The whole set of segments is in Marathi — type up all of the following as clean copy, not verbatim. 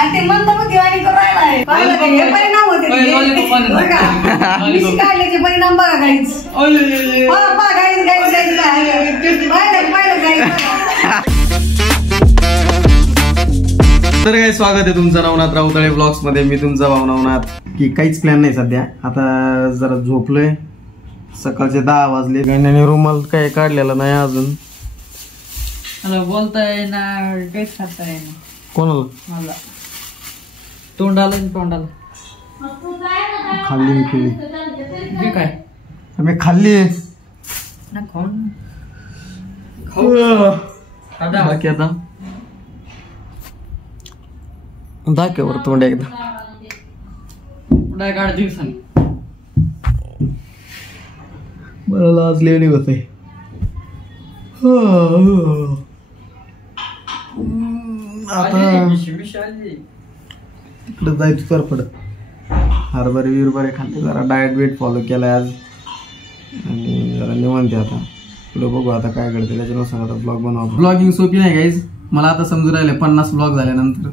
आणि ते मंदबुद्धी वाणी करून राहिलाय. परिणाम होते काढल्याचे परिणाम बघा गाईच. तर काय स्वागत आहे तुमचं नवनाथ राऊतळे ब्लॉग्स मध्ये. मी तुमचा भाऊ नवनाथ. की काहीच प्लॅन नाही सध्या. आता जरा झोपलोय. सकाळचे 10 वाजले. गण्याने रुमाल काय काढलेला नाही अजून. मला बोलताय ना, टेस्ट करताय ना. कोणाला? मला तोंडाला खाल्ली मी केली. काय मी खाल्ली ना खाऊन बाकी आता दाखवर तोंड एकदा काढ दिवसांनी. मला लाजले नाही होते. आता तिकडे जायचं तर पडत. हरभरे विरभरे खाल्ले. जरा डाएट वेट फॉलो केलाय आज आणि जरा निवांत आता. पुढे बघू आता काय घडते त्याच्यानुसार आता ब्लॉग बनवा. ब्लॉगिंग सोपी नाही गाईज. मला आता समजून राहिले 50 ब्लॉग झाल्यानंतर.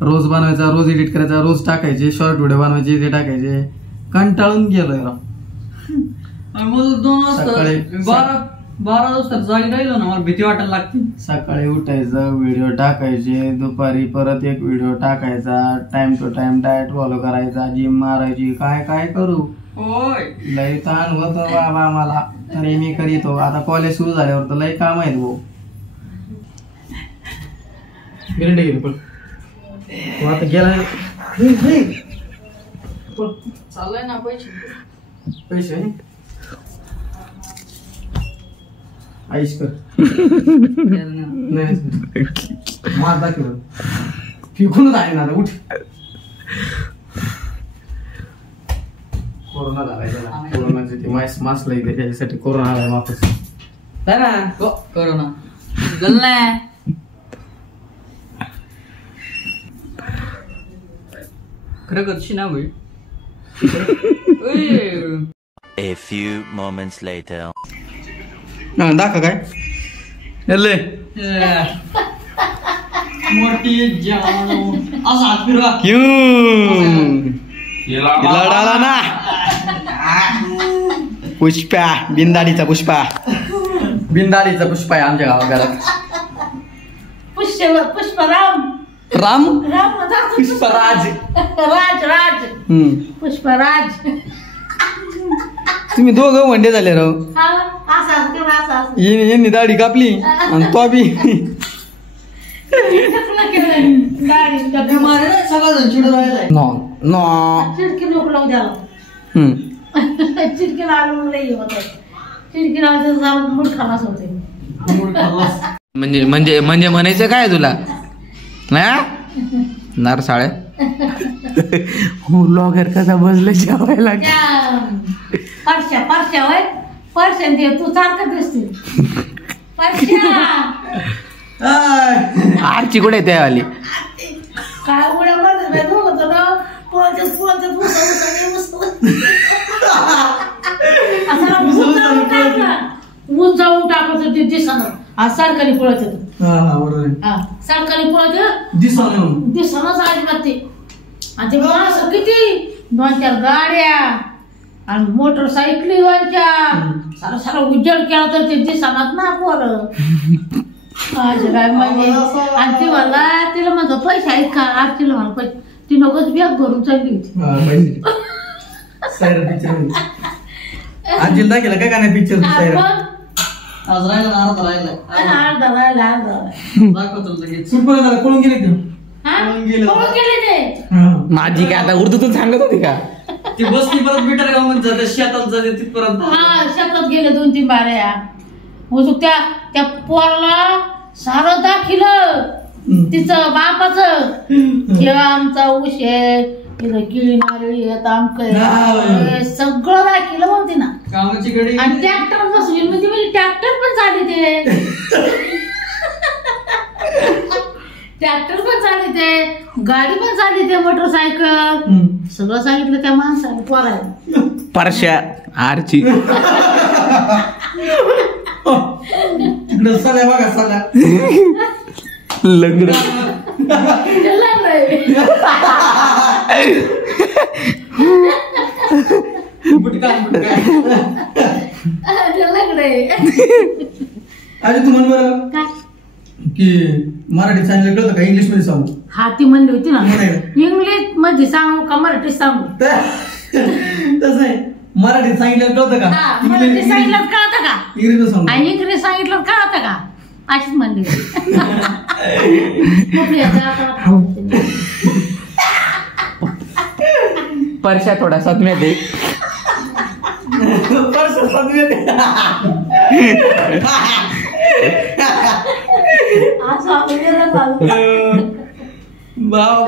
रोज बनवायचा, रोज एडिट करायचा, रोज टाकायचे, शॉर्ट व्हिडिओ बनवायचे, ते टाकायचे. कंटाळून गेलोय राव. 12 वाजता जागी राहिलो ना, मला भीती वाटायला लागते. सकाळी उठायचं, व्हिडिओ टाकायचे, दुपारी परत एक व्हिडिओ टाकायचा, time to time diet follow करायचा, जिम मारायची. काय काय करू. लय ताण होतो बाबा मला. तरी मी करीतो. आता कॉलेज सुरू झाल्यावर तर लय काम आहेत भाऊ. आता गेला चाललंय ना पैसे आईश कर. मार दाखव. फिकूनच आहे ना. उठ. कोरोना झालाय त्याला. कोरोनाचे ते मास्क लई त्याच्यासाठी कोरोना आलाय वापस. कोरोना गल्ला खरं करशी ना होईल. A few moments later. दाखव काय मोठी असा हात फिरवा. लढाला ना पुष्पा. बिनदाडीचा पुष्पा. बिनदाडीचा पुष्पा आहे आमच्या गावात. पुष्पराम राम पुष्पराज राज पुष्पराज. तुम्ही दोघं वंडे झाले राव. यांनी दाढी कापली आणि तो बी सगळं चिड राहिलाय. चिडकी लोक लावून द्याला. चिडकी चिडकी मूड खालास होते. म्हणजे म्हणायचं काय तुला नारसाळे ब्लॉगर कसा बसले जेवायला. परश्या होय. परश्या दे तू सारखं दिसते. आरची कुठे त्या आली काय उड्या मारत होत ना. ऊस जाऊन टाकत ते दिसणार. सरकारी पळत येतो. सरकारी पळत दिसणारच अजिबात ते. आणि ते माणसं किती 2-4 गाड्या आणि मोटरसायकली सारा सारा उजेड केला तर ते दिसणार ना पोरं. काय म्हणजे. आणि ती मला तिला माझं पैसे आहेत का. आज तिला मला पैसे. ती नगद बॅग भरून चालली होती. दाखवलं काय नाही पिक्चर. आज राहिला पळून गेले ते. माझी काय आता उर्दूतून सांगत होती का. ती बसली परत मीटर गाव जाते. शेतात जाते तिथपर्यंत. शेतात गेले 2-3 बाऱ्या. त्या पोराला सारं दाखिलं. तिचं बापाचं आमचा उशे किळी नारळी सगळं दाखिलं होती ना. आणि ट्रॅक्टर बसली. म्हणजे ट्रॅक्टर पण चालते. ट्रॅक्टर पण चालते. गाडी पण चालते. मोटरसायकल सगळं सांगितलं त्या माणसाने पोरायला. परश्या आरची तिकडं साल्या बघा साल्या लंगड. अरे तू म्हण बरं की मराठीत सांगितलं कळतं का इंग्लिश मध्ये सांगू? हा ती म्हणली होती ना इंग्लिश मध्ये सांगू का मराठीत सांगू? तसं नाही, मराठीत सांगितलं कळतं का? मराठी सांगितलं कळतं का? इंग्रजीत सांगू. आणि इंग्लिश सांगितलं कळतं का? अशीच म्हणली. परशा थोडा सतम्यात आहे.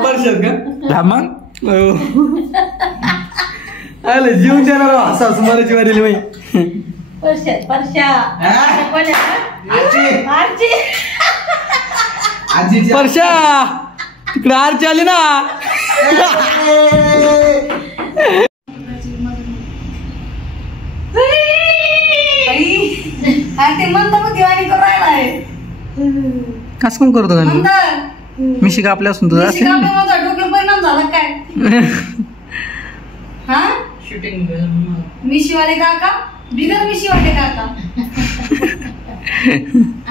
वर्षात का मग आले जीवन देणार असा सुमाराची वारीली बाई. परशा तिकडे आरची आली ना. ते मंद दिवाळी करायला कस कोण करतो का मी शिका आपल्या असून तुझा डोक्यावर परिणाम झाला काय? हा शूटिंग मिशीवाले काका बिगर मिशीवाले काका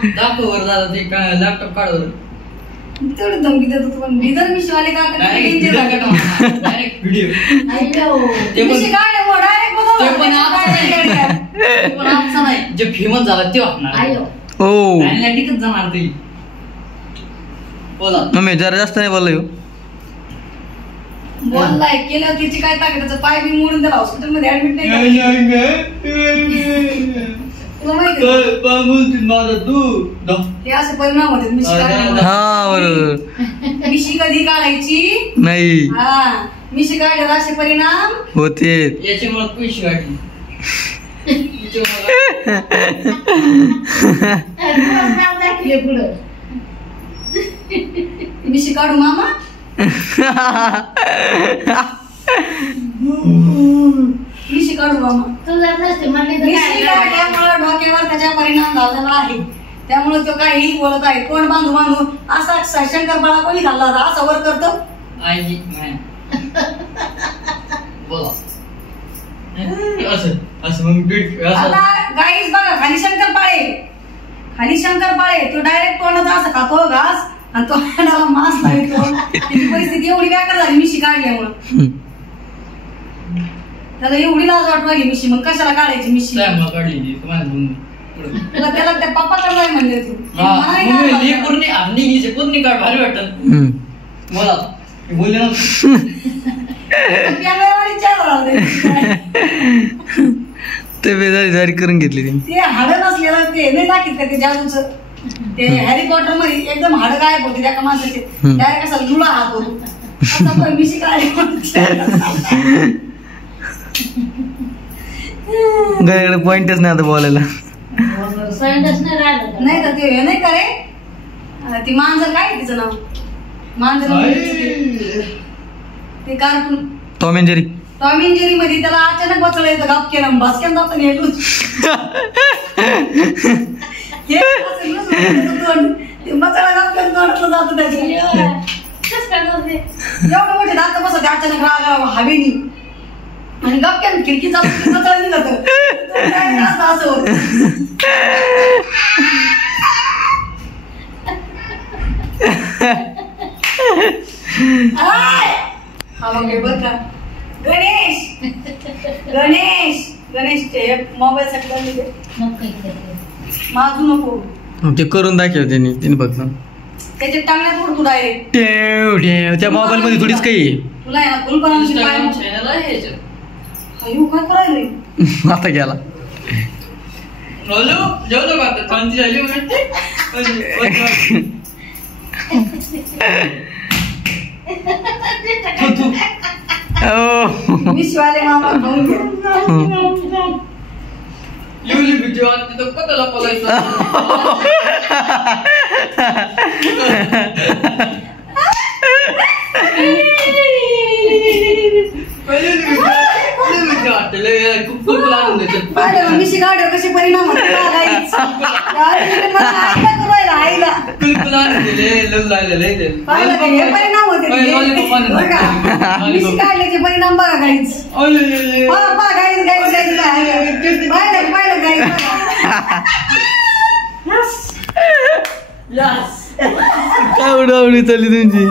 दाखव वर दादा ते लॅपटॉप काढवर तेवढी धमकी देतो तू. पण बिगर मिशीवाले काका डायरेक्ट व्हिडिओ मिशी काढले पण नाही जे फेमस झाला ते वाटणार हो टिकच जाणार ते. बोला मम्मी जरा जास्त नाही बोललो. बोललाय केलं तिची काय ताकद पाय बी मोडून त्याला हॉस्पिटलमध्ये ऍडमिट नाही. तुला माहिती माझा तू हे असे परिणाम होते मिशी काढल्यामुळे. हा बरोबर मिशी कधी काढायची नाही हा मिशी काढल्यावर असे परिणाम होते. याच्यामुळे पैसे काढली मिशी काढू मामा मिशी काढू मामा. मिशी काढल्यामुळे डोक्यावर त्याचा परिणाम झालेला आहे. त्यामुळे तो काही बोलत आहे. कोण बांधू बांधू असा शंकरपाळा कोणी खाल्ला होता असा वर करतो. बोला असं मग आता गाईस बघा खाली शंकरपाळे तो डायरेक्ट तोंडाचा असं खातो घास आणि तो तोंडाला मांस लावतो. त्याची परिस्थिती एवढी बेकार झाली मिशी काढल्यामुळे. त्याला एवढी लाज वाटवायली मिशी. मग कशाला काढायची मिशी? त्याला त्या पप्पाकडे जाय म्हणले तू पूर्ण काढ भारी वाटत मला बोलले ना ते बेजारी जारी करून घेतली ते हाडं नसलेलं ते नाही दाखित का ते जादूचं. ते हॅरी पॉटर मध्ये एकदम हाडं गायब होते त्या माणसाचे. डायरेक्ट असा लुळा हात होतो. मिशी काढली घराकडे पॉइंटच नाही आता बोलायला. नाही तर ते हे नाही करे ती मांजर काय तिचं नाव मांजर ते cartoon Tom and Jerry. Tom and Jerry मध्ये त्याला अचानक बसवलं येतं गप केलं बसक्यान जातं नेटून बसायला गप केलं तोंडातलं जातं त्याच्या. एवढं मोठे दात बसत अचानक राग हवेनी आणि गप्प्यान खिडकी चालू बसायला निघत असं होत. हा मग बर का गणेश मोबाईल साठी माझू नको ते करून दाखव त्यांनी फक्त त्याच्या टांगण्यात उडतो डायरेक्ट. त्या मोबाईल मध्ये थोडीच काही तुला आहे ना फुल करायला काय करायला आता गेला. जेवतो का थंडी झाली विश्वाले मामा खाऊन घे. एवढी भीती वाटते तर कशाला पळायचं. मिशी गाड्या कसे परिणाम होतात आईला पाहिलं का? हे परिणाम होते मिशी काढल्याचे परिणाम बघा गाईच. पहा गाईच पाहिलं गाईच. काय उडावडी चालली तुमची.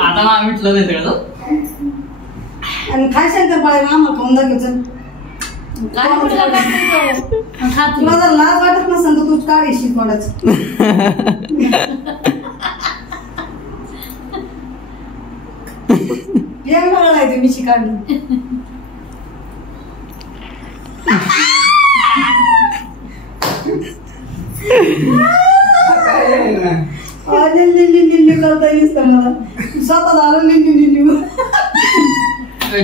आता ना मिटलं नाही सगळं. आणि काय शंकरपाळ्या आम्हाला खाऊन दाखवायचं. तुला जर लाज वाटत नसेल तर तूच काढ येशील थोडंच. आहे तुम्ही शिकाडलं. करता येईल मला स्वतः झालं लिंबू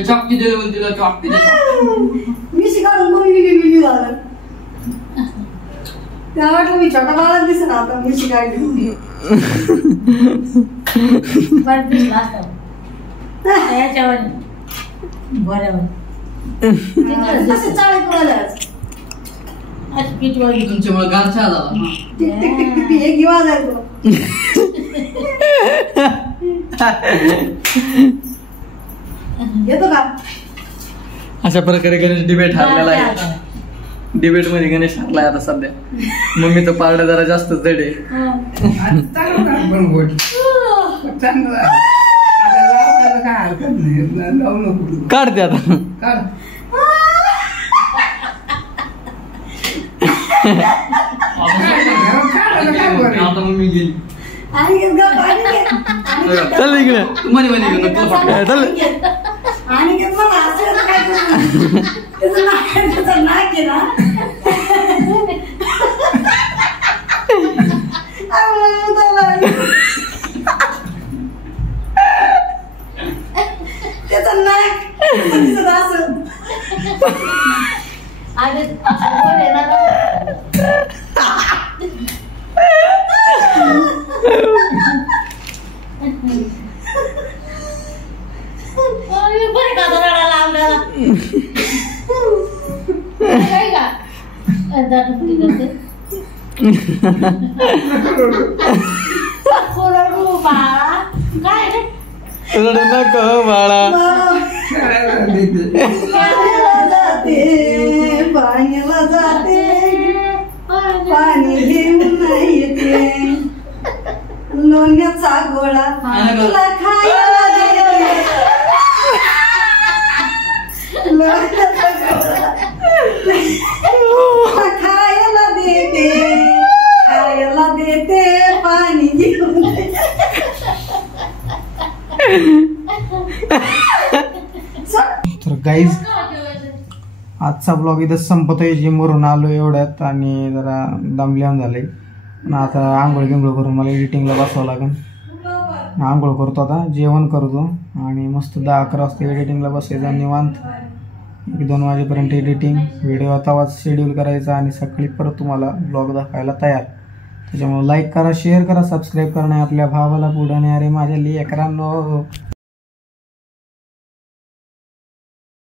चॉकी दे तिला चॉकी मी शिकाडून मग लिंबू झालं. त्या वाटलं मी छोटा बाळाच दिसत आता मी शिकायली. तुमच्यामुळे गारछा झाला. हे किंवा जायचं येतो का. अशा प्रकारे गणेश डिबेट हारलेला आहे. डिबेट मध्ये गणेश हारलाय आता सध्या. मम्मी तर पारडा जरा जास्त जड आहे. काढते आता. आता मम्मी गेली. चल इकडे चल. आणि मला असं त्याचं नाक आहे ना. त्याचं नाक असं नको बाळा. जाते पाण्याला जाते पाणी घेऊन येते लोण्याचा गोळा तुला खायला देते. लोण्याचा गोळा खायला देते पाणी घेऊन. तर गाईज आजचा ब्लॉग इथं संपतोय. जिमवरून आलो एवढ्यात आणि जरा दमल्यान झाले. आता आंघोळ गिंघोळ करून मला एडिटिंगला बसावं लागेल. आंघोळ करतो आता, जेवण करतो आणि मस्त 10-11 वाजता एडिटिंगला बसायचं निवांत. 1-2 वाजेपर्यंत एडिटिंग व्हिडिओ आताच शेड्यूल करायचा आणि सकाळी परत तुम्हाला ब्लॉग दाखवायला तयार. त्याच्यामुळे लाईक करा, शेअर करा, सबस्क्राईब करा. आपल्या भावाला पुढे नाही. अरे माझ्या लेकरांनो.